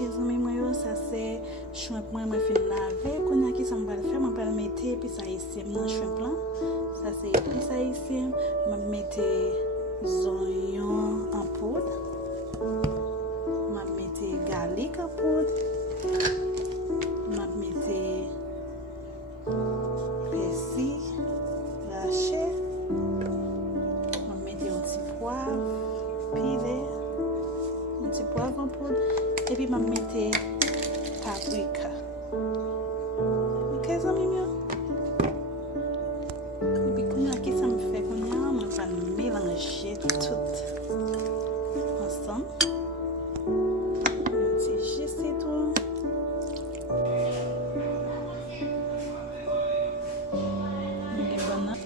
zami mwen yo, sa se shrimp mwen fin lave. Konya ki sa mwen faire, mwen pral mette épices haïtien nan shrimp lan. Ça c'est épices haïtien. Mwen mette oignons en poudre. Mwen mette garlic en poudre. Mwen mette persil lâché. Mwen mette un petit poivre pilé. Un petit poivre en poudre. Et puis, je vais mettre paprika. Ok, amis mieux. Et puis, qu'est-ce que ça me fait? Je vais mélanger tout ensemble. Un petit jus citron. Des bananes.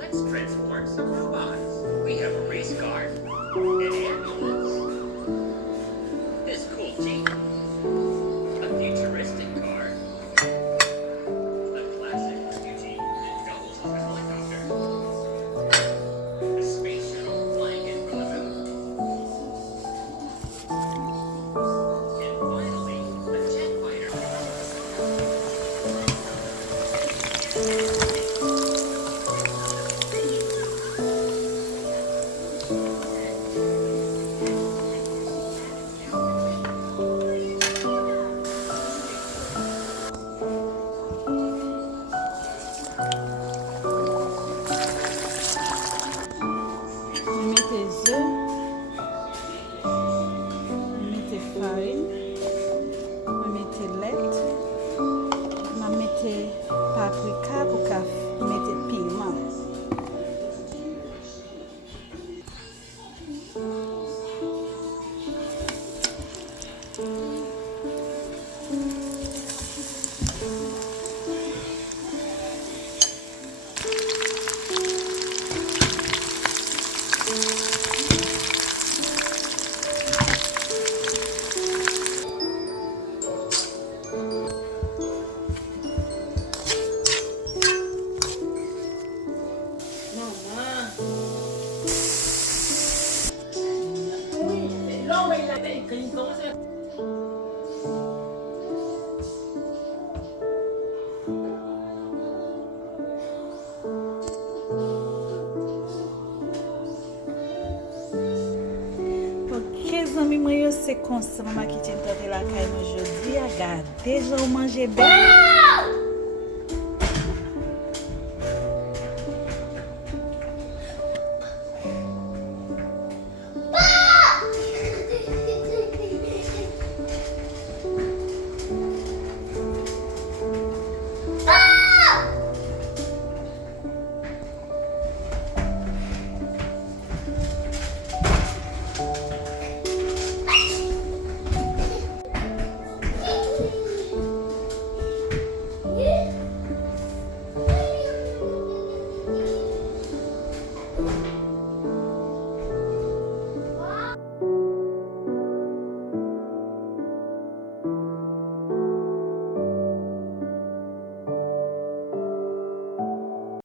Let's transport some robots. We have a race car, an ambulance, this cool Jeep, a futuristic car, a classic refugee that doubles as a helicopter, a space shuttle flying in from the moon, and finally, a jet fighter. Farine, je mets lait, je mets paprika pour mettre piment. Zami mwen yo, se konsan maman ki ten tante la kay mwen jodi. Gade, jan ou manje ben.